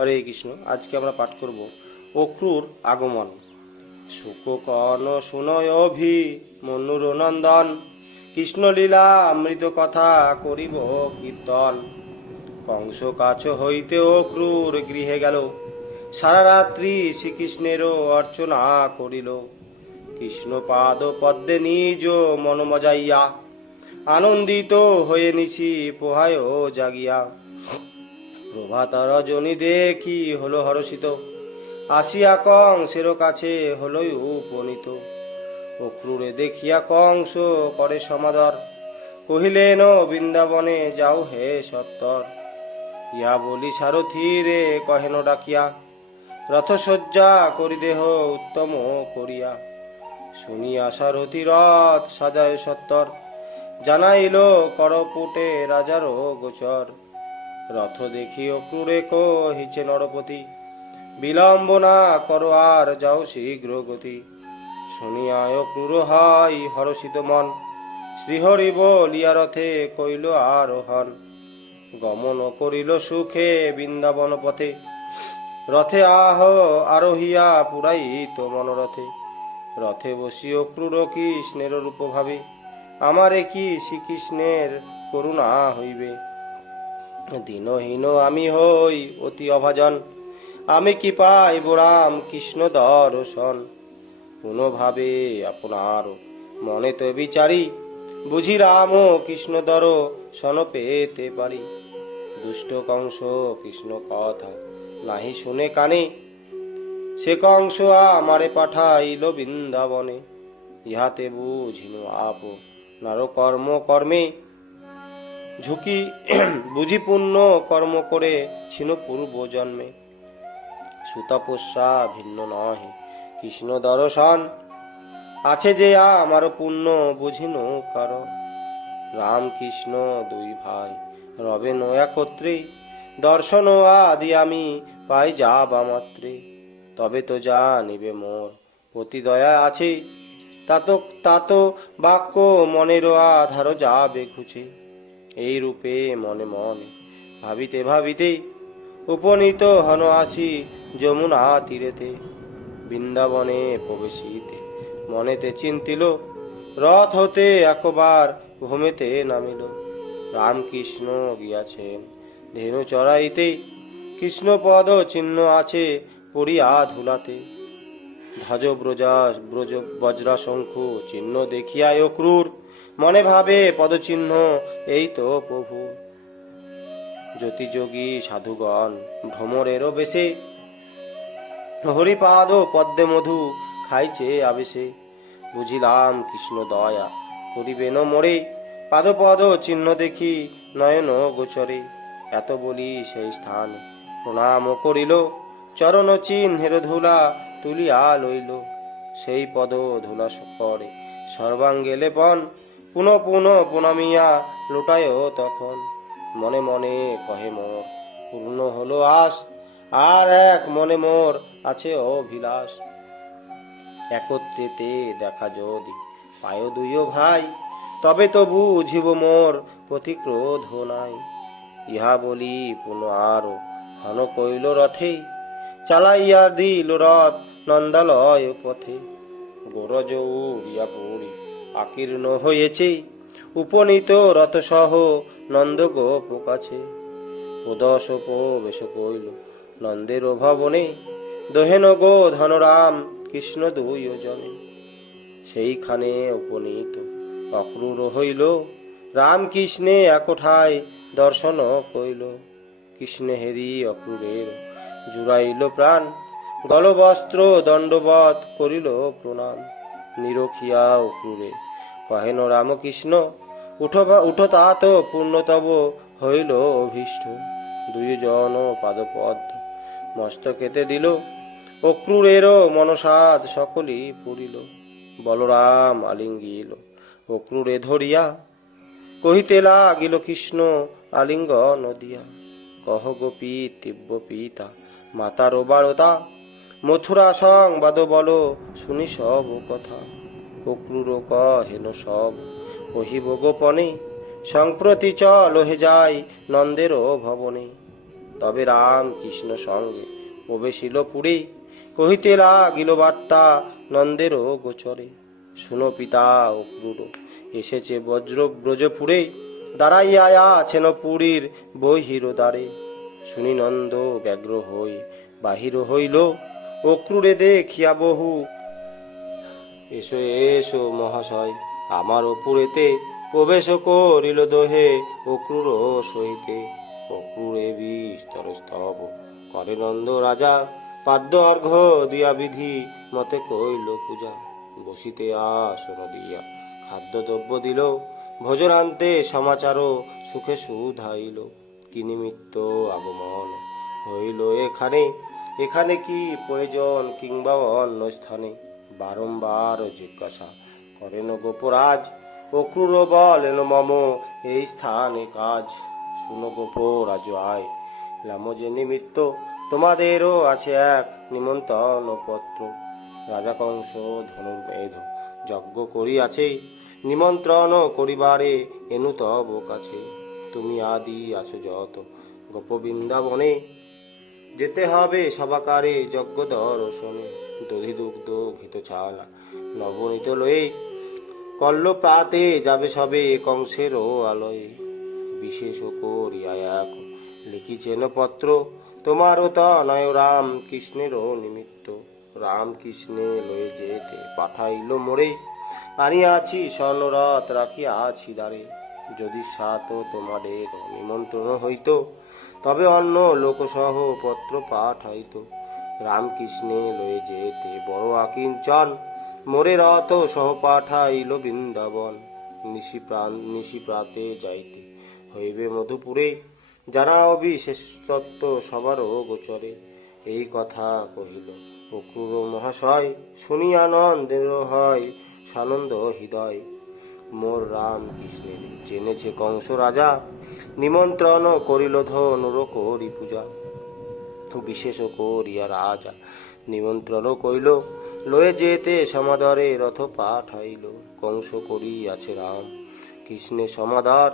হরে কৃষ্ণ। আজকে আমরা পাঠ করব অক্রুর আগমন। সুককন শুনয় অভি মনুর নন্দন, কৃষ্ণলীলা অমৃত কথা করিব কীর্তন। কংস কাছ হইতে অক্রুর গৃহে গেল, সারা রাত্রি শ্রীকৃষ্ণেরও অর্চনা করিল। কৃষ্ণ পাদ পদ্মে নিজ মন মজাইয়া, আনন্দিত হয়ে নিশি পোহায় জাগিয়া। প্রভাত রজনী দেখি হলো হরষিত, আসিয়া কংসের কাছে হলোই উপনীত। অক্রুরে দেখিয়া কংস করে সমাদর, কহিলেন বৃন্দাবনে যাও হে সত্তর। ইয়া বলি সারথি রে কহেন ডাকিয়া, রথসজ্জা করি দেহ উত্তম করিয়া। শুনিয়া সারথি রথ সাজায় সত্তর, জানাইল করপুটে রাজার গোচর। রথ দেখি অক্রুরে কহিছে নরপতি, বিলম্ব না করো আর যাও শীঘ্র গতি। শুনিয়া অক্রুর হয় হরষিত মন, শ্রীহরি বলিয়া রথে কইল আরোহণ। গমন করিল সুখে বৃন্দাবন পথে, রথে আরোহিয়া পুরাইত মনোরথে। রথে বসি অক্রুর কৃষ্ণের রূপ ভাবে, আমারে কি শ্রীকৃষ্ণের করুণা হইবে। দীনহীন আমি হই অতি অভাজন, আমি কি পাইব রাম কৃষ্ণ দর্শন। পুনঃ ভাবে আপনার মনেতে বিচারি, বুঝি রাম কৃষ্ণ দর্শন পেতে পারি। দুষ্ট কংস কৃষ্ণ কথা নাহি শুনে কানে, সে কংস আমারে পাঠাইল বৃন্দাবনে। ইহাতে বুঝিন আপ নার কর্ম কর্মে, ঝুঁকি বুঝি পুণ্য কর্ম করে ছিন পূর্ব জন্মে। সুতপস্যা ভিন্ন নহে কৃষ্ণ দর্শন, আছে যে আমার পুণ্য বুঝিন কারণ। রাম কৃষ্ণ দুই ভাই রবেন একত্রে, দর্শন আদি আমি পাই যাবা মাত্রে। তবে তো জানিবে মোর প্রতি দয়া আছে, তাতো বাক্য মনের আধার যাবে ঘুচে। এই রূপে মনে মনে ভাবিতে ভাবিতে, উপনীত হন আসি যমুনা তীরেতে। বৃন্দাবনে প্রবেশিতে মনেতে চিন্তিল, রথ হতে একবার ভূমিতে নামিল। রামকৃষ্ণ গিয়াছেন ধেনু চড়াইতে, কৃষ্ণ পদ চিহ্ন আছে পড়িয়া ধুলাতে। ধ্বজ ব্রজ বজ্রা শঙ্খু চিহ্ন দেখিয়া অক্রুর, মনে ভাবে পদচিহ্ন এই তো প্রভু। জ্যোতিযোগী সাধুগণ ভ্রমরেরও বেশে, হরিপাদ পদ্মে মধু খাইছে আবেশে। বুঝিলাম কৃষ্ণ দয়া করিবেন মোরে, পাদ চিহ্ন দেখি নয়ন গোচরে। এত বলি সেই স্থান প্রণাম করিল, চরণ চিহ্নের ধুলা তুলিয়া লইল। সেই পদ ধুলা পরে সর্বাঙ্গে লেপন, পুনঃ প্রণামিয়া লুটায় তখন। মনে মনে কহে মোর পূর্ণ হলো আস, আর এক মনে মোর আছে অভিলাষ। একত্রেতে দেখা যদি পায় দুই ভাই, তবে তো বুঝিব মোর প্রতি ক্রোধ নাই। ইহা বলি পুনঃ আরো হন কইল রথে, চালাইয়া দিল রথ নন্দালয় পথে। গোরজ উড়িয়া পড়ি আকীর্ণ হয়েছে, উপনীত রথ সহ নন্দ গোপ কাছে। প্রদশ প্রবেশ কইল নন্দের ভবনে, দহেন গো ধনরাম কৃষ্ণ দুই জনে। সেইখানে উপনীত অক্রুর হইল, রাম কৃষ্ণে একঠায় দর্শন কইল। কৃষ্ণ হেরি অক্রুরের জুড়াইল প্রাণ, গলবস্ত্র দণ্ডবত করিল প্রণাম। নিরখিয়া অক্রুরে কহেন রামকৃষ্ণ, উঠ তাত পূর্ণতব হইল অভীষ্ট। দুইজন পাদপদ্ম মস্তকেতে দিল, অক্রুরের মনসাদ সকলই পুরিল। বলরাম আলিঙ্গিল অক্রুরে ধরিয়া, কহিতে লাগিল কৃষ্ণ আলিঙ্গন দিয়া। কহ গোপী দিব্য পিতা মাতার বারতা, মথুরা সংবাদ বল শুনি সব কথা। অক্রুর কহেন সব কহিব গোপনে, সম্প্রতি চল হে যাই নন্দের ভবনে। তবে রাম কৃষ্ণ সঙ্গে প্রবেশিল পুরে, কহিতে লাগিল বার্তা নন্দেরও গোচরে। শুনো পিতা অক্রূর এসেছে বজ্র ব্রজপুরে, দাঁড়াইয়া আছেন পুরীর বহির দ্বারে। শুনি নন্দ ব্যগ্র হই বাহির হইল, অক্রূরে দেখিয়া বহু, এসো এসো মহাশয় আমার পুরেতে, প্রবেশ করিল দোহে অক্রূর সহিতে। অক্রূরে বিস্তর স্তব করে নন্দ রাজা, পাদ্য অর্ঘ্য দিয়া বিধি মতে কইল পূজা। বসিতে আসন দিয়া খাদ্য দ্রব্য দিল, ভোজনান্তে সমাচার সুখে সুধাইল। কি নিমিত্ত আগমন হইল এখানে, এখানে কি প্রয়োজন কিংবা অন্য স্থানে। বারংবার জিজ্ঞাসা করেন গোপরাজ, অক্রূর বলেন মম এই স্থানে কাজ। শুনো গোপরাজ আয় লাম যে নিমিত্ত, তোমাদেরও আছে এক নিমন্ত্রণ পত্র। রাজা কংস ধনুর্মেধ যজ্ঞ করিয়াছে, নিমন্ত্রণ করিবারে এনু তব কাছে। তুমি আদি আছো যত গোপ বৃন্দাবনে, যেতে হবে সবাকারে যজ্ঞ দর্শনে। দধি দুগ্ধ ঘিত ছালা নবনীত লয়ে, কল্ল প্রাতে যাবে সবে কংসেরও আলয়ে। বিশেষ করিয়া এক লিখিছেন পত্র, তোমারও তনয় রাম কৃষ্ণেরও নিমিত্ত। রাম কৃষ্ণে লয়ে যেতে পাঠাইল মোরে, আনিয়াছি স্বর্ণরথ রাখিয়াছি দ্বারে। যদি সাত তোমাদের নিমন্ত্রণ হইত, তবে অন্য লোকসহ পত্র পাঠাইত। রামকৃষ্ণে লয়ে যেতে বড় আকিঞ্চন, মোরে রথ সহ পাঠাইল বৃন্দাবন। নিশি প্রাতে যাইতে হইবে মধুপুরে, জানাও বিশেষ তত্ত্ব সবারও গোচরে। এই কথা কহিল অক্রূর মহাশয়, শুনি আনন্দের হয় সানন্দ হৃদয়। মোর রাম কৃষ্ণের জেনেছে কংস রাজা, নিমন্ত্রণ করিল ধনুর করি পূজা। বিশেষ করিয়া রাজা নিমন্ত্রণ কইল, লয়ে যেতে সমাদরে রথ পাঠাইল। কংস করিয়াছে রাম কৃষ্ণে সমাদর,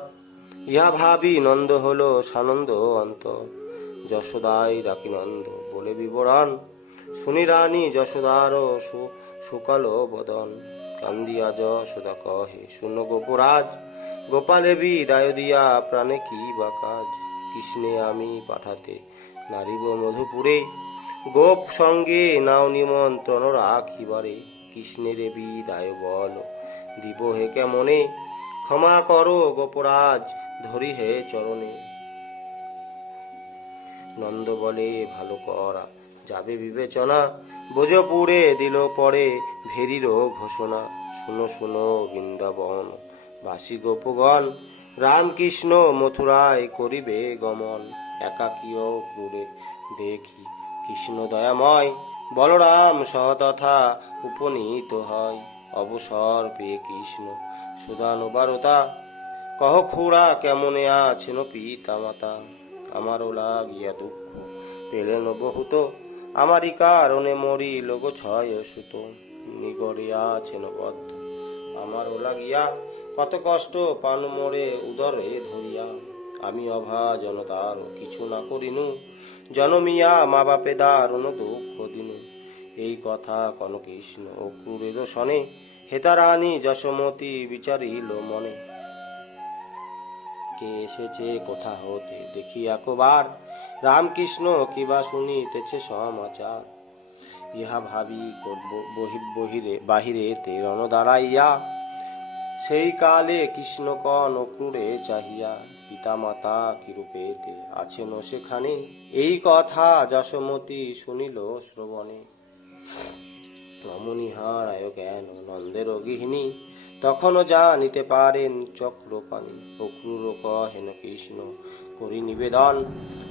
ইহা ভাবি নন্দ হল সানন্দ অন্তর। যশোদাই ডাকি নন্দ বলে বিবরণ, শুনি রানী যশোদার সুকালো বদন। কান্দিয়া যশোদা কহে শুনো গোপরাজ, গোপালে বিদায় দিয়া প্রাণে কি বা কাজ। কৃষ্ণে আমি পাঠাতে নারিব মধুপুরে, গোপ সঙ্গে নাও নিমন্ত্রণ রাখিবারে। কৃষ্ণের বিদায় বল দিব হে কেমনে, ক্ষমা করো গোপরাজ ধরি হে চরণে। নন্দ বলে ভালো করা যাবে বিবেচনা, ভোজপুরে দিল পরে ভেরির ঘোষণা। শুনো শুনো বৃন্দাবন বাসী গোপগণ, রামকৃষ্ণ মথুরায় করিবে গমন। একাকীয় ক্রূরে দেখি কৃষ্ণ দয়াময়, বলরাম সহ তথা উপনীত হয়। অবসর পেয়ে কৃষ্ণ সুদানুবারতা, কহ খুড়া কেমনে আছেন পিতা মাতা। আমারও লাগিয়া দুঃখ পেলেন বহুত, আমারই কারণে মরিল গো ছয় সুত। নিগরে আছেন বদ্ধ আমারও লাগিয়া, কত কষ্ট পান মোরে উদরে ধরিয়া। আমি অভাজন তার কিছু না করিনু, জনমিয়া মা বাপে দারুণ দুঃখ দিনু। এই কথা কনকৃষ্ণ অক্রূরের শনে, হেতারানী যশোমতী বিচারিল মনে। কে এসেছে কোথা হতে দেখিয়া কবার, রামকৃষ্ণ কিবা শুনিতেছে সমাচার। ইহা ভাবি বাহিরেতে রণ দাঁড়াইয়া, সেই কালে কৃষ্ণ কন অক্রূরে চাহিয়া। পিতা মাতা কিরূপেতে আছেন সেখানে, এই কথা যশোমতী শুনিল শ্রবণে। অমনিহারায় জ্ঞান নন্দের গৃহিণী, তখনও জানিতে পারেন চক্রপাণি। অক্রূর কহেন কৃষ্ণ করি নিবেদন,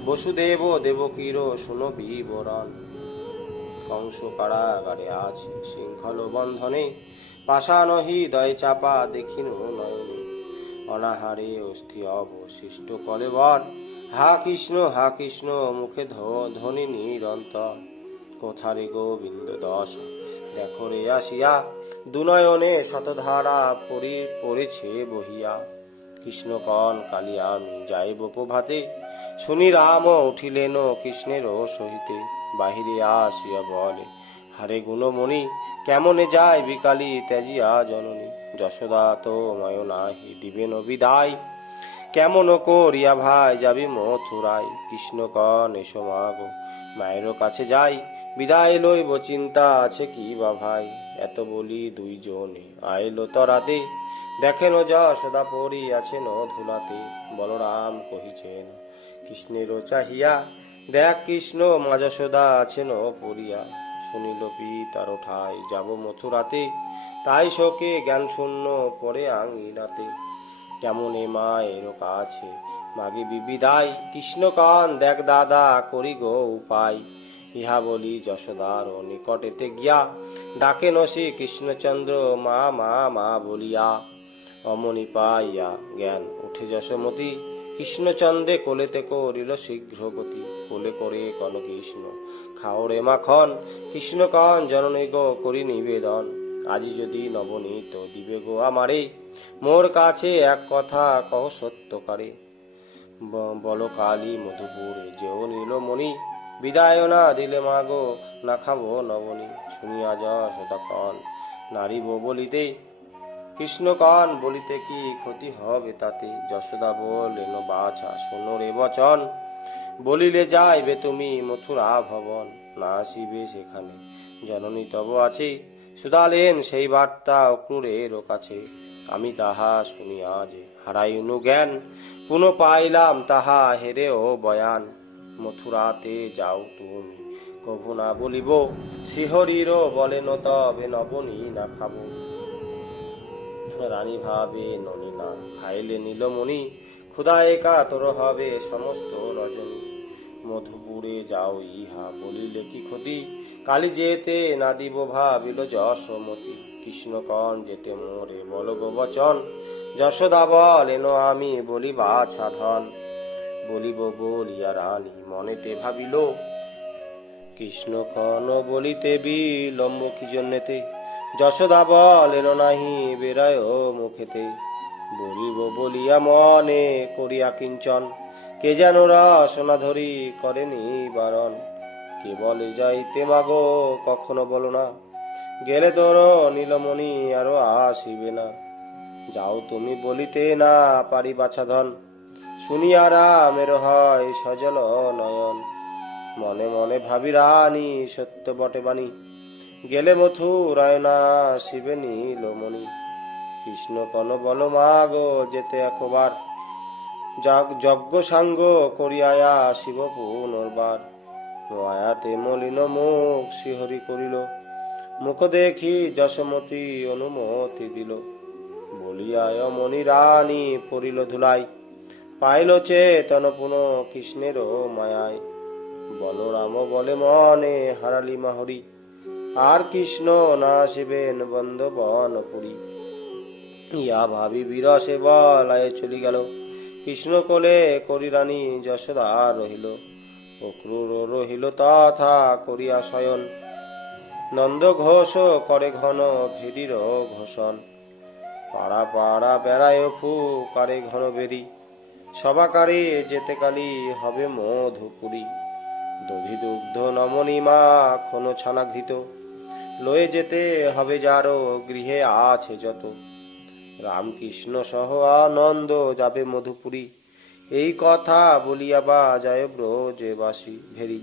বসুদেব দেবকীর শুনো বিবরণ। কংস কারাগারে আছে শৃঙ্খল বন্ধনে, পাষাণ হৃদয় চাপা দেখিনু নয়নে। অনাহারে অস্থি অবশিষ্ট কলেবর, হা কৃষ্ণ মুখে ধ্বনি নিরন্তর। কোথারে গোবিন্দ দশা দেখো রে আসিয়া, দুনয়নে শতধারা পড়েছে বহিয়া। কৃষ্ণ কন কালি আমি যাইব প্রভাতে, শুনি রাম উঠিলেন কৃষ্ণের সহিতে, বাহিরে আসিয়া বলে, হারে গুণমণি, কেমনে যায় বিকালী ত্যাজিয়া জননী, যশোদা তো ময় নাহি দিবেন বিদায়, কেমন করিয়া ভাই যাবি মথুরায়, কৃষ্ণ কন এসো মাগো, মায়ের কাছে যাই, বিদায় লইব চিন্তা আছে কি বা ভাই, এত বলি দুইজনে আইলো তরাতে, দেখেন যশোদা পড়িয়াছেন ধুলাতে, বলরাম কহিছেন কৃষ্ণের চাহিয়া, দেখ কৃষ্ণ মা যশোদা আছেন পড়িয়া, শুনিল পিতার ঠাই যাব মথুরাতে, তাই শোকে জ্ঞান শূন্য পড়ে আঙিনাতে, কেমন এ মায়ের কাছে মাগিবি বিদায়, কৃষ্ণ কান দেখ দাদা করি গো উপায়, ইহা বলি যশোদার নিকটেতে গিয়া, ডাকেন শ্রী কৃষ্ণচন্দ্র মা মা মা বলিয়া, অমনি পাইয়া জ্ঞান উঠে যশোমতি, কৃষ্ণচন্দ্রে কোলেতে করিল শীঘ্র গতি, কোলে করে কন কৃষ্ণ খাও রে মাখন, কৃষ্ণ কান জননী গো করি নিবেদন, আজি যদি নবনীত দিবে গো আমারে, মোর কাছে এক কথা কহ সত্যকারে, বলো কালী মধুপুরে যেও নীলমণি, বিদায় না দিলে মাগো না খাবো নবনী, শুনিয়া যশোদা কন নারীব বলিতে, কৃষ্ণ কান বলিতে কি ক্ষতি হবে তাতে, যশোদা বলেন বাছা শোনো রে বচন, বলিলে যাইবে তুমি মথুরা ভবন, না আসিবে সেখানে জননী তব আছে, শুধালেন সেই বার্তা অক্রূরের কাছে, আমি তাহা শুনিয়া যে হারাইনু জ্ঞান, পুনঃ পাইলাম তাহা হেরে ও বয়ান, মথুরাতে যাও তুমি কভু না বলিব, শ্রীহরির বলেন তবে নবনী না খাবো, রানী ভাবে ননি না খাইলে নীলমণি, ক্ষুধা একা তোর হবে সমস্ত রজনী, মধুপুরে যাও ইহা বলিলে কি ক্ষতি, কালী যেতে না দিব ভাবিল যশোমতি, কৃষ্ণ কন যেতে মোরে বল গো বচন, যশোদা বলেন আমি বলি বাছা ধন, বলিব বলিয়া রানী মনেতে ভাবিল, কৃষ্ণ কন বলিতে বিলম্ব কি জন্যেতে, যশোদা বলেন নাহি বেড়ায় মুখেতে, বলিব বলিয়া মনে করিয়া কিঞ্চন, কে যেন রসনা ধরি করেনি বারণ, কে বলে যাইতে মাগো কখনো বলো না, গেলে তোর নীলমণি আরো আসিবে না, যাও তুমি বলিতে না পারি বাছাধন, শুনিয়া রামের হয় সজল নয়ন, মনে মনে ভাবি রানী সত্য বটে বাণী, গেলে মথুরায় না শিবে নীলমণি, কৃষ্ণ কন বল মাগো যেতে একবার, যজ্ঞ সাঙ্গ করিয়া শিব পুনর্বার, মায়াতে মলিন মুখ শ্রীহরি করিল, মুখ দেখি যশোমতি অনুমতি দিল, বলিয়ায় মণি রানী পড়িল ধুলাই, পাইল চেতন পুনঃ কৃষ্ণের মায়ায়, বলরাম বলে মনে হারালি মাহরি, আর কৃষ্ণ না আসিবেন বন্দবনপুরী, ইয়া ভাবি বিরসে বলায় চলি গেল, কৃষ্ণ কোলে করি রানী যশোদা রহিল, অক্রূর রহিল তথা করিয়া শয়ন, নন্দ ঘোষ করে ঘন ভেরির ঘোষণ, পাড়া পাড়া বেড়ায় ফুকারে ঘন বেরি, সবাকারে যেতে কালি হবে মধুপুরী, দধি দুগ্ধ নমনী মাখন ছানা ঘৃত, লয়ে যেতে হবে যারো গৃহে আছে যত, রামকৃষ্ণ সহ আনন্দ যাবে মধুপুরী, এই কথা বলিয়া বা যায় ব্রজে বাসী ভেরি,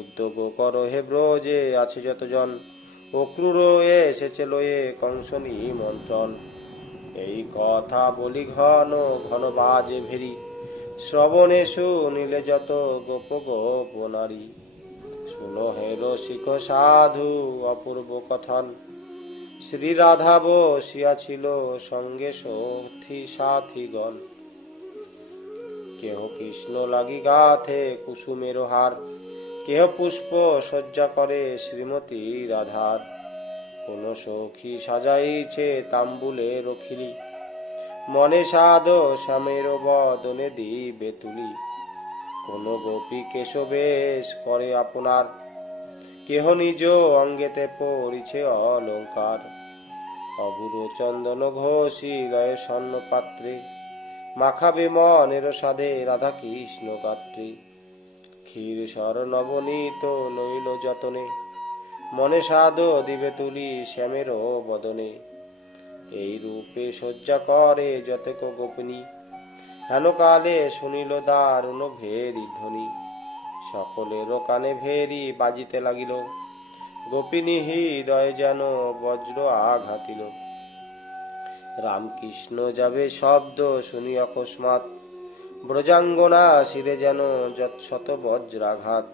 উদ্যোগ কর হে ব্রজে আছে যতজন, অক্রূর এসেছে লয়ে কংস নিমন্ত্রণ, এই কথা বলি ঘন ঘন বাজে ভেরি, শ্রবণে শুনিলে যত গোপ গোপ নারী, শুনো হে রসিক সাধু অপূর্ব কথন, শ্রী রাধা বসিয়াছিল সঙ্গে সখী সাথীগণ, কেহ কৃষ্ণ লাগি গাথে কুসুমের হার, কেহ পুষ্প সজ্জা করে শ্রীমতী রাধার, কোন সখী সাজাইছে তাম্বুলে রখিলি, মনে সাধ শ্যামের বদনে দিবে তুলি, কোন গোপী কেশবেশ করে আপনার, কেহ নিজ অঙ্গেতে পরিছে অলঙ্কার, অগুরু চন্দন ঘোষী লয় স্বর্ণ পাত্রে, মাখাবে মনের সাধে রাধা কৃষ্ণ গাত্রী। ক্ষীর সর নবনীত নইল যতনে, মনে সাধ দিবে তুলি শ্যামের বদনে। এই রূপে শয্যা করে যতেক গোপিনী, হেন কালে শুনিল দারুণ ভেরি ধ্বনি। সকলের কানে ভেরি বাজিতে লাগিল, গোপিনী হৃদয়ে যেন বজ্র আঘাতিল। রামকৃষ্ণ যাবে শব্দ শুনি অকস্মাৎ, ব্রজাঙ্গনা শিরে যেন যৎশত বজ্রাঘাত।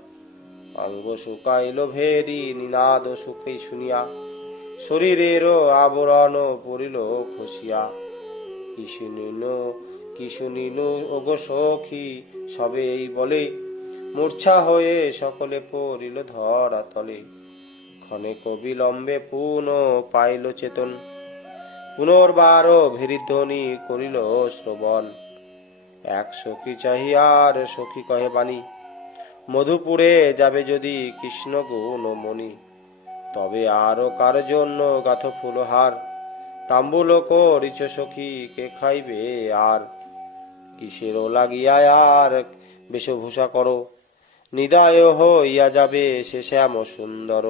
অঙ্গ শুকাইল ভেরি নিনাদ সুখে শুনিয়া, শরীরেরও আবরণ পড়িল খসিয়া। কি শুনিনু ওগো সখী সবে এই বলে, মূর্ছা হয়ে সকলে পড়িল ধরা তলে। ক্ষণেক বিলম্বে পুনঃ পাইল চেতন, পুনর্বার ভেরিধ্বনি করিল শ্রবণ। এক সখী চাহিয়ার সখী কহে বাণী, মধুপুরে যাবে যদি কৃষ্ণ গুণমণি। তবে আরো কার জন্য গাথ ফুলহার, তাম্বুল করিছ সখী কে খাইবে আর। কিসের লাগিয়া আর বেশভূষা করো, নিদয় হইয়া যাবে সে শ্যাম সুন্দর।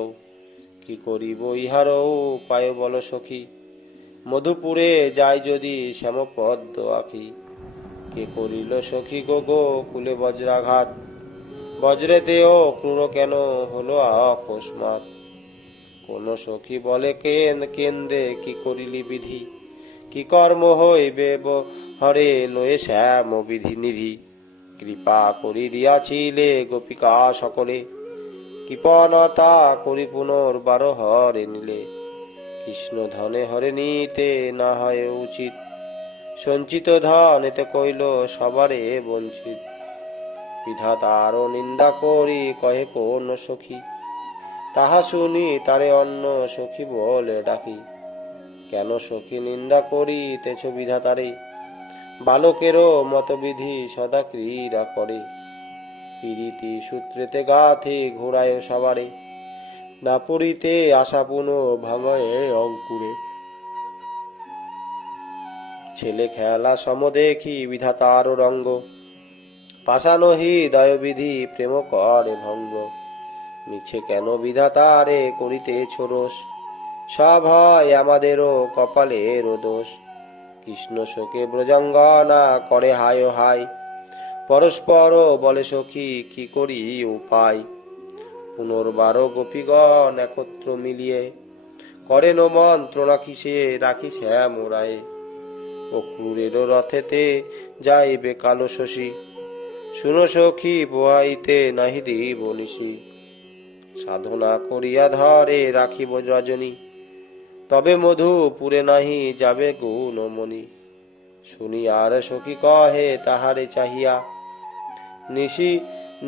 কি করিব ইহার উপায় বল সখী, মধুপুরে যাই যদি শ্যামপদ্ম আঁখি। কে করিল সখী গো গো কুলে বজ্রাঘাত, বজ্রেতেও ক্রূর কেন হলো অকস্মাৎ। কোন সখী বলে কেন্দে কি করিলি বিধি, কি কর্ম হইবে হরে লয়ে শ্যাম বিধি নিধি। কৃপা করি দিয়াছিলে গোপিকা সকলে, কৃপণতা করি পুনর্বার হরে নিলে। কৃষ্ণ ধনে হরে নিতে না হয় উচিত, সঞ্চিত ধন এতে কইল সবারে বঞ্চিত। বিধাতার নিন্দা করি কহে কোন সখী, তাহা শুনি তারে অন্য সখী বলে ডাকি। কেন সখী নিন্দা করিতেছ বিধাতারে, বালকেরও মতবিধি সদা ক্রীড়া করে। প্রীতি সূত্রেতে গাথে ঘোড়ায় সবারে, না পড়িতে আশা পুনঃ ভাঙয়ে অঙ্কুরে। ছেলে খেলা সম দেখি বিধাতার রঙ্গ, পাষাণ হৃদয় বিধি প্রেম করে ভঙ্গ। মিছে কেন বিধাতারে করিতেছ রোষ, সব হয় আমাদেরও কপালের দোষ। কৃষ্ণ শোকে ব্রজাঙ্গনা করে হায় হায়, পরস্পর বলে সখী কি করি উপায়। পুনর্বার গোপীগণ একত্র মিলিয়ে, করেন মন্ত্রণা কিসে রাখি শ্যামরায়ে। অক্রূরের রথেতে যাইবে কালো শশী, শুনো সখী পোহাইতে নাহি দিব নিশি। সাধনা করিয়া ধরে রাখিব রজনী, তবে মধুপুরে নাহি যাবে গুণমণি। শুনি আর সখী কহে তাহারে চাহিয়া, নিশি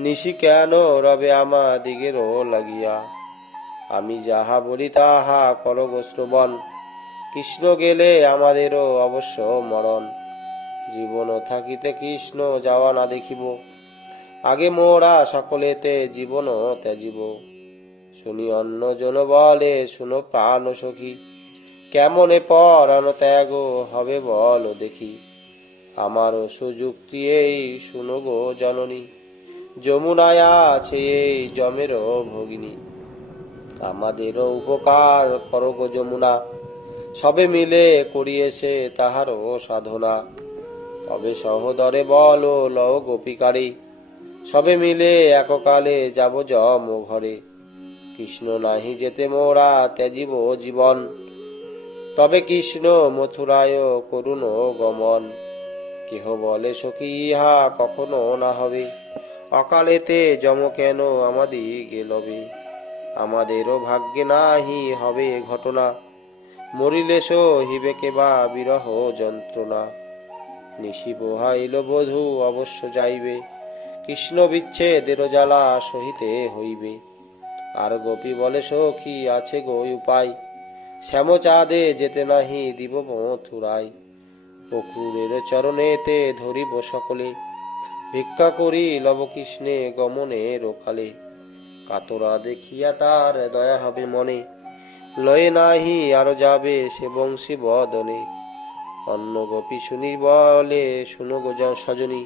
নিশি কেন রবে আমাদিগেরও লাগিয়া। আমি যাহা বলি তাহা কর গো শ্রবণ, কৃষ্ণ গেলে আমাদেরও অবশ্য মরণ। জীবন থাকিতে কৃষ্ণ যাওয়া না দেখিব, আগে মোরা সকলেতে জীবন ত্যাজিব। শুনি অন্য জন বলে শুনো প্রাণ সখী, কেমনে পরাণ ত্যাগ হবে বল দেখি। আমারও সুযুক্তি এই শুনো গো জননী, যমুনায় আছে এই যমের ভগিনী। আমাদেরও উপকার করো গো যমুনা, সবে মিলে করিয়েছে তাহারও সাধনা। তবে সহদরে বলো লও গোপিকারে, সবে মিলে এককালে যাব যম ঘরে। কৃষ্ণ নাহি যেতে মোরা ত্যাজিব জীবন, তবে কৃষ্ণ মথুরায় করুণ গমন। কেহ বলে সখী ইহা কখনো না হবে, অকালেতে যম কেন আমাদিগে লবে। আমাদেরও ভাগ্যে নাহি হবে ঘটনা, মরিলে সহিবে কেবা বিরহ যন্ত্রণা। নিশি পোহাইল বধূ অবশ্য যাইবে, কৃষ্ণ বিচ্ছেদের জ্বালা সহিতে হইবে। আর গোপী বলে সখী আছে গো উপায়, শ্যামচাঁদে যেতে নাহি দিব মথুরায়। অক্রূরের চরণেতে ধরিব সকলে, ভিক্ষা করি লব কৃষ্ণে গমনের কালে। কাতরা দেখিয়া তার দয়া হবে মনে, লয়ে নাহি আরো যাবে সে বংশী বদনে। অন্য গোপী শুনি বলে, শুনো গো সজনী,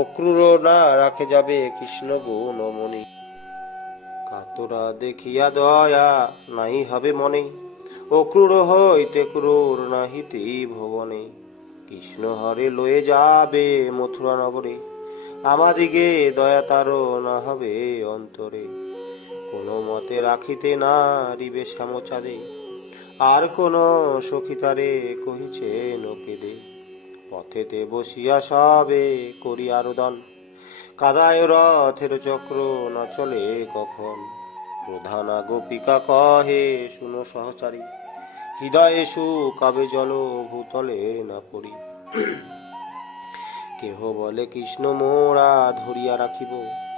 অক্রূর না রাখে যাবে কৃষ্ণ গুণমণি। কাতরা দেখিয়া দয়া নাই হবে মনে, অক্রূর হইতে ক্রূর নাহিতে ভুবনে। কৃষ্ণ হরে লয়ে যাবে মথুরা নগরে, আমাদিগে দয়া তার না হবে অন্তরে। কোনো মতে রাখিতে না রিবে শ্যামচাঁদে, আর কোন সখী তারে কহিছে নকেদে। পথেতে বসিয়া সবে করি আরোদন, কাদায় রথের চক্র না চলে কখন। প্রধানা গোপিকা কহে শুনো সহচারী, হৃদয়ে শুকাবে জল ভূতলে না পড়ি। কেহ বলে কৃষ্ণ মোরা ধরিয়া রাখিব,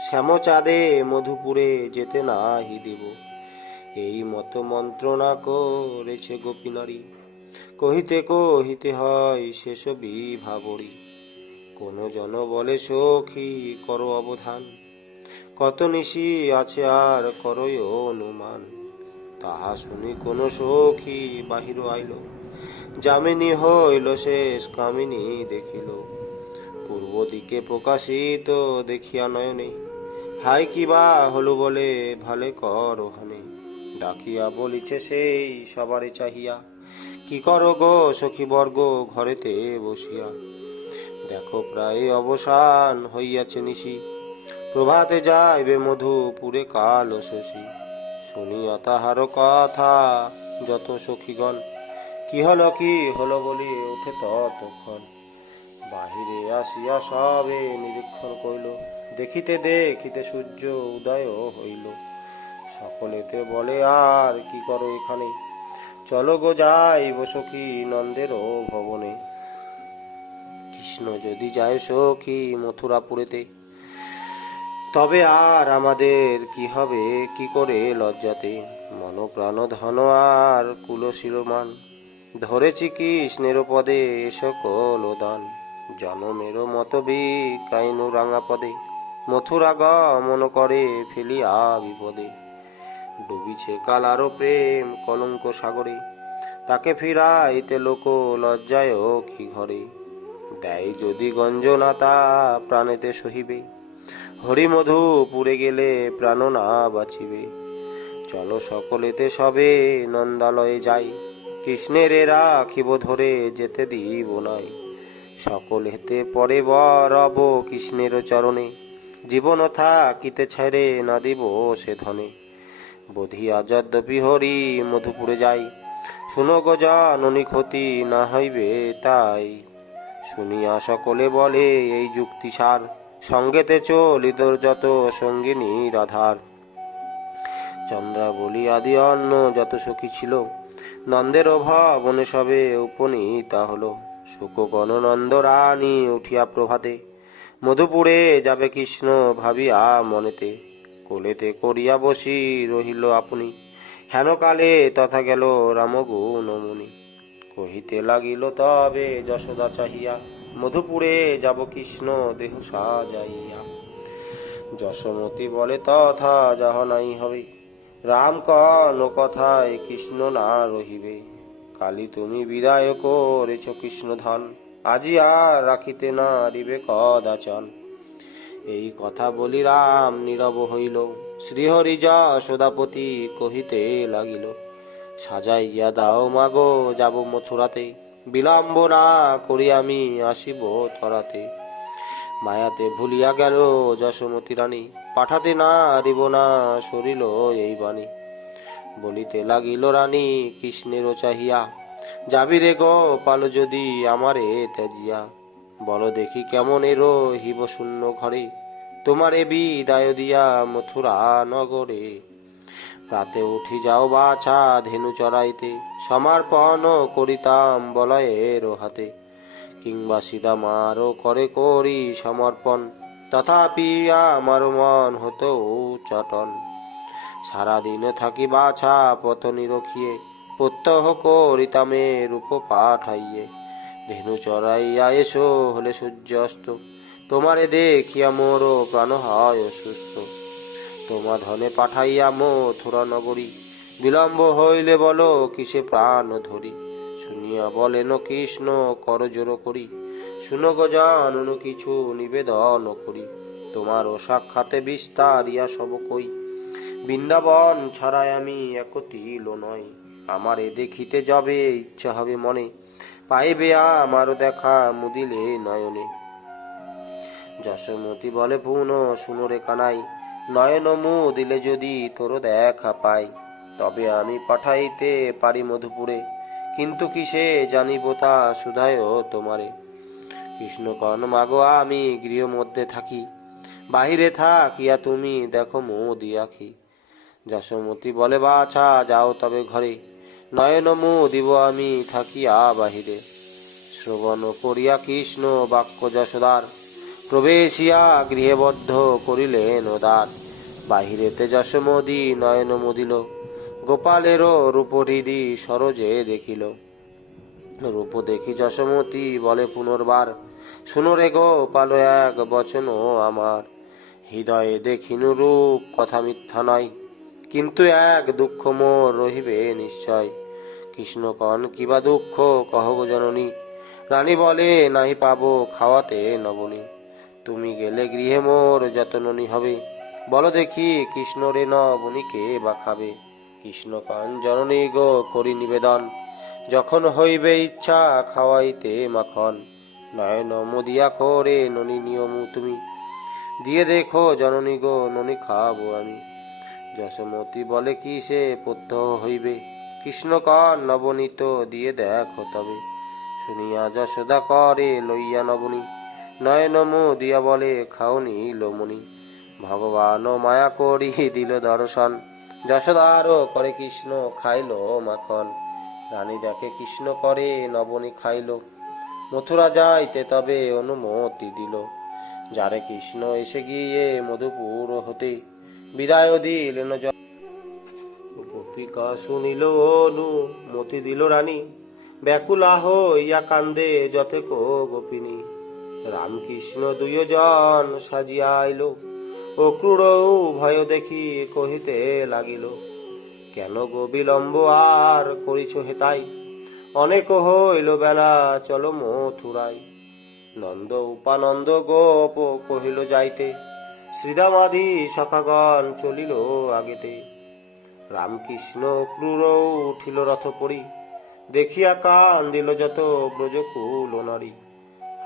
শ্যামচাঁদে মধুপুরে যেতে নাহি দিব। এই মত মন্ত্রণা করেছে গোপী নারী, কহিতে কহিতে হয় শেষ বিভাবরী। কোন জন বলে সখী করো অবধান, কত নিশি আছে আর করয় অনুমান। তাহা শুনি কোন সখী বাহির আইল, যামিনী হইল শেষ কামিনী দেখিল। পূর্ব দিকে প্রকাশিত দেখিয়া নয়নে, হাই কিবা হলো বলে ভালে কর হানে। ডাকিয়া বলিছে সেই সবারে চাহিয়া, কি করো গো সখী বর্গ ঘরেতে বসিয়া। দেখো প্রায় অবসান হইয়াছে নিশি, প্রভাতে যাইবে মধুপুরে কাল শশী। শুনিয়া তাহার কথা যত সখীগণ, কি হলো বলি উঠে ততক্ষণ। বাহিরে আসিয়া সবে নিরীক্ষণ কইল, দেখিতে দেখিতে সূর্য উদয় হইল। সকলেতে বলে আর কি করো এখানে, চলো গো যাইব সখী নন্দের ভবনে। কৃষ্ণ যদি যায় সখী মথুরাপুরেতে, তবে আর আমাদের কি হবে কি করে লজ্জাতে। মন প্রাণ ধন আর কুল শিরোমান, ধরেছি কৃষ্ণের পদে সকল দান। জনমের মত কাইনু রাঙা পদে, মথুরা গমন করে ফেলিয়া বিপদে। ডুবিছে কালার প্রেম কলঙ্ক সাগরে, তাকে ফিরাইতে লোক লজ্জায় কি ঘরে। দেয় যদি গঞ্জনা তা প্রাণেতে সহিবে, হরি মধু পুরে গেলে প্রাণ না বাঁচিবে। চলো সকলেতে সবে নন্দালয়ে যাই, কৃষ্ণের রাখিব ধরে যেতে দিব নাই। সকল হেতে পরে বরব কৃষ্ণের চরণে, জীবন থাকিতে ছেড়ে না দিব সে ধনে। বধিয়া যদ্যপি হরি মধুপুরে যাই, শুনো গো জননী ক্ষতি না হইবে তাই। শুনিয়া সকলে বলে এই যুক্তি সার, সঙ্গেতে চলিত যত সঙ্গিনী রাধার। চন্দ্রাবলী আদি অন্য যত সখী ছিল, নন্দের ভবনে সবে উপনীতা হলো। শুকগণ নন্দ রানী উঠিয়া প্রভাতে, মধুপুরে যাবে কৃষ্ণ ভাবিয়া মনেতে। কোলেতে করিয়া বসি রহিল আপনি, হেন কালে তথা গেল রাম গুণমণি। কহিতে লাগিল তবে যশোদা চাহিয়া, মধুপুরে যাব কৃষ্ণ দেহ সাজাইয়া। যশোমতি বলে তথা যাহা নাই হবে, রাম কন কথায় কৃষ্ণ না রহিবে। কালী তুমি বিদায় করেছ কৃষ্ণ ধন, আজি আর রাখিতে না রিবে কদাচন। এই কথা বলি রাম নীরব হইল, শ্রীহরি যশোদাপতি কহিতে লাগিল। সাজাইয়া দাও মাগো যাব মথুরাতে, বিলম্ব না করি আমি আসিব তরাতে। মায়াতে ভুলিয়া গেল যশোমতি রানী, পাঠাতে না রিব না সরিল এই বাণী। বলিতে লাগিল রানী কৃষ্ণের চাহিয়া, যাবি রে গোপাল যদি আমারে ত্যাজিয়া। বল দেখি কেমন রহিব শূন্য ঘরে, তোমারে বিদায় দিয়া মথুরা নগরে। রাতে উঠি যাও বাছা ধেনু চড়াইতে, সমর্পণ করিতাম বলয়ের হাতে। কিংবা সীতামারও করে করি সমর্পণ, তথাপি আমার মন হতো চটন। সারাদিন থাকি বাছা পথ নিরখিয়ে, প্রত্যহ করিতামে রূপ পাঠাইয়ে। ধেনু চড়াইয়া এসো হলে সূর্যাস্ত, তোমারে দেখিয়া মোর প্রাণ হয় অসুস্থ। তোমা ধনে পাঠাইয়া মথুরা নগরী, বিলম্ব হইলে বলো কিসে প্রাণ ধরি। শুনিয়া বলেন কৃষ্ণ কর জোর করি, শুনো গো জানুন কিছু নিবেদন করি, তোমারও সাক্ষাতে বিস্তারিয়া সব কই, বৃন্দাবন ছাড়াই আমি একতিল নয়, আমারে দেখিতে যাবে ইচ্ছা হবে মনে, পাইবে আমারও দেখা মুদিলে নয়নে। যশোমতি বলে পুন শুনো রে কানাই, নয়ন মুদিলে যদি তোর দেখা পাই, তবে আমি পাঠাইতে পারি মধুপুরে, কিন্তু কিসে জানিব তা শুধায় তোমারে। কৃষ্ণ কন মাগো আমি গৃহ মধ্যে থাকি, বাহিরে থাকিয়া তুমি দেখো মোদি আখি। যশোমতি বলে বাছা যাও তবে ঘরে, নয়ন মুদিব আমি থাকিয়া বাহিরে। শ্রবণ করিয়া কৃষ্ণ বাক্য যশোদার, প্রবেশিয়া গৃহবদ্ধ করিলেন দ্বার। বাহিরেতে যশোমতি নয়ন মুদিল, গোপালেরও রূপ হৃদি সরোজে দেখিল। রূপ দেখি যশোমতি বলে পুনর্বার, শুনো রে গোপাল এক বচন আমার, হৃদয়ে দেখিনু রূপ কথা মিথ্যা নয়, কিন্তু এক দুঃখ মোর রহিবে নিশ্চয়। কৃষ্ণ কন কিবা দুঃখ কহ গো জননী, রানী বলে নাই পাবো খাওয়াতে নবনী, তুমি গেলে গৃহে মোর যতননী হবে, বলো দেখি কৃষ্ণ রে নবনীকে বা খাবে। কৃষ্ণ কন জননী গো করি নিবেদন, যখন হইবে ইচ্ছা খাওয়াইতে মাখন, নয়ন মুদিয়া করে ননী নিয়ম তুমি, দিয়ে দেখো জননী গো ননী খাবো আমি। যশোমতি বলে কি সে পথ্য হইবে, কৃষ্ণ কন নবনীত দিয়ে দেখো তবে। শুনিয়া যশোদা করে লইয়া নবনী, নয়ন মুদিয়া বলে খাওনি লোমনি। ভগবান মায়া করি দিল দর্শন, যশোদারও করে কৃষ্ণ খাইল মাখন। রানী দেখে কৃষ্ণ করে নবনী খাইল, মথুরা যাইতে তবে অনুমতি দিল। যারে কৃষ্ণ এসে গিয়ে মধুপুর হতে, বিদায় দিলেন গোপিকা শুনিল অনুমতি দিল রানী, ব্যাকুলা হইয়া কান্দে যতেক গোপিনী। রামকৃষ্ণ দুইজন সাজিয়া আইল, অক্রূর ভয় দেখি কহিতে লাগিল, কেন গো বিলম্ব আর করিছ হেতাই, অনেক হইল বেলা চলো মথুরাই। নন্দ উপানন্দ গোপ কহিল যাইতে, শ্রীদামাদি সখাগণ চলিল আগেতে। রামকৃষ্ণ ক্রূর উঠিল রথ পরি, দেখিয়া কান্দিল যত ব্রজকুল নারী।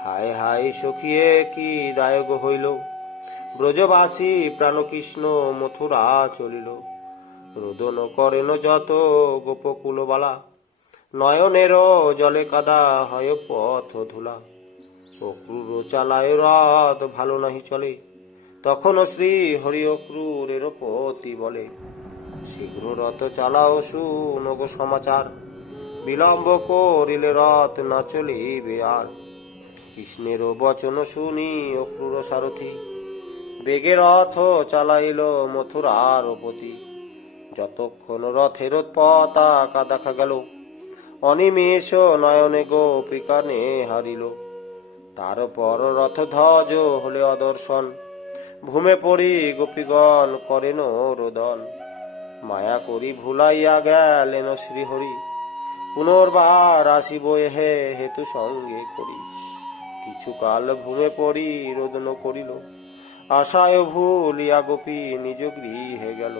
হায় হায় সখিয়ে কি দায়ক হইল, ব্রজবাসী প্রাণকৃষ্ণ মথুরা চলিল। রোদন করেন যত গোপকুল বালা, নয়নের জলে কাদা হয় পথ ধুলা। অক্রূর চালায় রথ ভালো নাহি চলে, তখন শ্রী হরি অক্রূরের পতি বলে, শীঘ্র রথ চালাও শুনো গো সমাচার, বিলম্ব করিলে রথ না চলিবে আর। কৃষ্ণের বচন শুনি অক্রূর সারথি, বেগে রথ চালাইল মথুরার পতি। যতক্ষণ রথের পতাকা দেখা গেল, অনিমেষ নয়নে গোপিকানে হারিল। তারপর রথ ধ্বজ হলে অদর্শন, ভূমে পড়ি গোপীগণ করেন রোদন। মায়া করি ভুলাইয়া গেলেন শ্রীহরি, পুনর্বার আসিব হে হেতু সঙ্গে করি। কিছুকাল ভূমে পড়ি রোদন করিল, আশায় ভুলিয়া গোপী নিজ গৃহে গেল।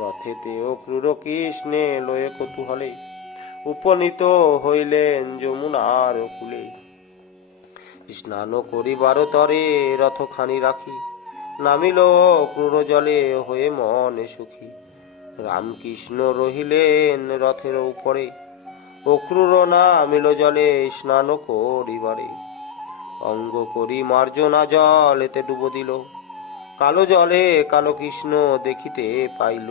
রথেতে অক্রূর কৃষ্ণে লয়ে কৌতূহলে, উপনীত হইলেন যমুনার কূলে। স্নান করিবার তরে রথখানি রাখি, নামিল অক্রূর জলে হয়ে মনে সুখী। রামকৃষ্ণ রহিলেন রথের উপরে, অক্রূর নামিল জলে স্নান করিবারে। অঙ্গ করি মার্জনা জলেতে ডুব দিল, কালো জলে কালো কৃষ্ণ দেখিতে পাইল।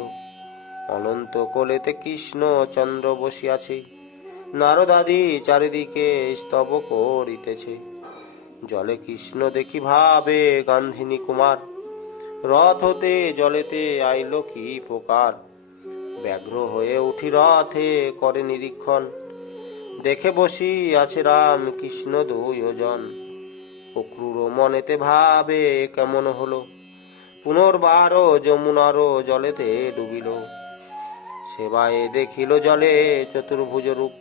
অনন্ত কোলেতে কৃষ্ণ চন্দ্র বসিয়াছে, নারদাদি চারিদিকে স্তব করিতেছে। জলে কৃষ্ণ দেখি ভাবে গান্ধিনী কুমার, রথ হতে জলেতে আইল কি প্রকার। ব্যগ্র হয়ে উঠি রথে করে নিরীক্ষণ, দেখে বসি আছে রাম কৃষ্ণ দুইজন। অক্রূর মনেতে ভাবে কেমন হলো, পুনর্বার যমুনার জলেতে ডুবিল। সেবায় দেখিল জলে চতুর্ভুজ রূপ,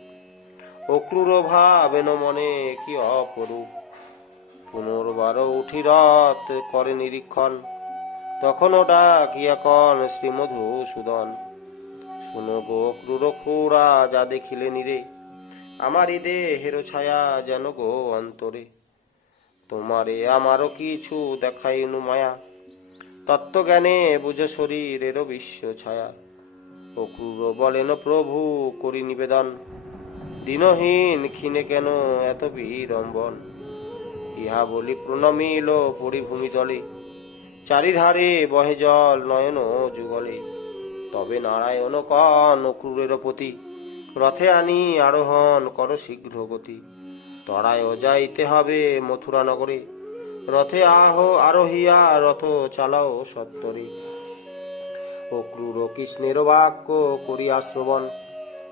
অক্রূর ভাবেন মনে কি অপরূপ। পুনর্বার উঠি রথ করে নিরীক্ষণ, তখনও ডাকিয়া কন শ্রীমধুসূদন। শুনো গো অক্রূর খুড়া যা দেখিলে নিরে, আমারই দেহের ছায়া যেন গো অন্তরে। তোমারে আমারও কিছু দেখাইনু মায়া, তত্ত্বজ্ঞানে বুঝে শরীরেরও বিশ্ব ছায়া। অক্রূর বলেন প্রভু করি নিবেদন, দিনহীন ক্ষীণে কেন এত বিড়ম্বন। ইহা বলি প্রণমিল পরিভূমি তলে, চারিধারে বহে জল নয়ন যুগলে। তবে নারায়ণ কন অক্রূরের প্রতি, রথে আনি আরোহণ কর শীঘ্র গতি। তরায় যাইতে হবে মথুরা নগরে, রথে আরোহিয়া রথ চালাও সত্তরে। অক্রূর কৃষ্ণের বাক্য করিয়া শ্রবণ,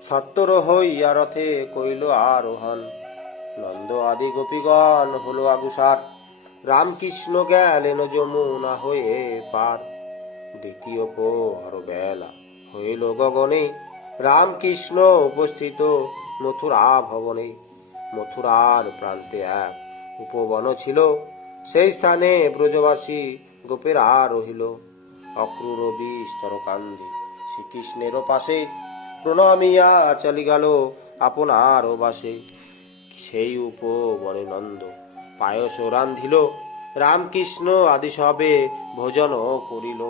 সত্তর হইয়া রথে কইল আরোহণ। নন্দ আদি গোপীগণ হলো আগুসার, রামকৃষ্ণ গেলেন যমুনা হয়ে পার। দ্বিতীয় প্রহর বেলা হইল গগনে, রামকৃষ্ণ উপস্থিত মথুরা ভবনে। মথুরার প্রান্তে এক উপবন ছিল, সেই স্থানে ব্রজবাসী গোপেরা রহিল। অক্রূর বিস্তর কান্দে শ্রীকৃষ্ণের পাশে, প্রণামিয়া চলি গেল আপনার বাসে। সেই উপবনে নন্দ পায়স রান্ধিল, রামকৃষ্ণ আদি সবে ভোজন করিল।